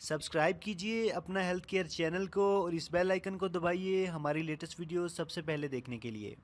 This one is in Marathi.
सब्सक्राइब कीजिए अपना हेल्थ केयर चैनल को और इस बेल आइकन को दबाइए हमारी लेटेस्ट वीडियो सबसे पहले देखने के लिए।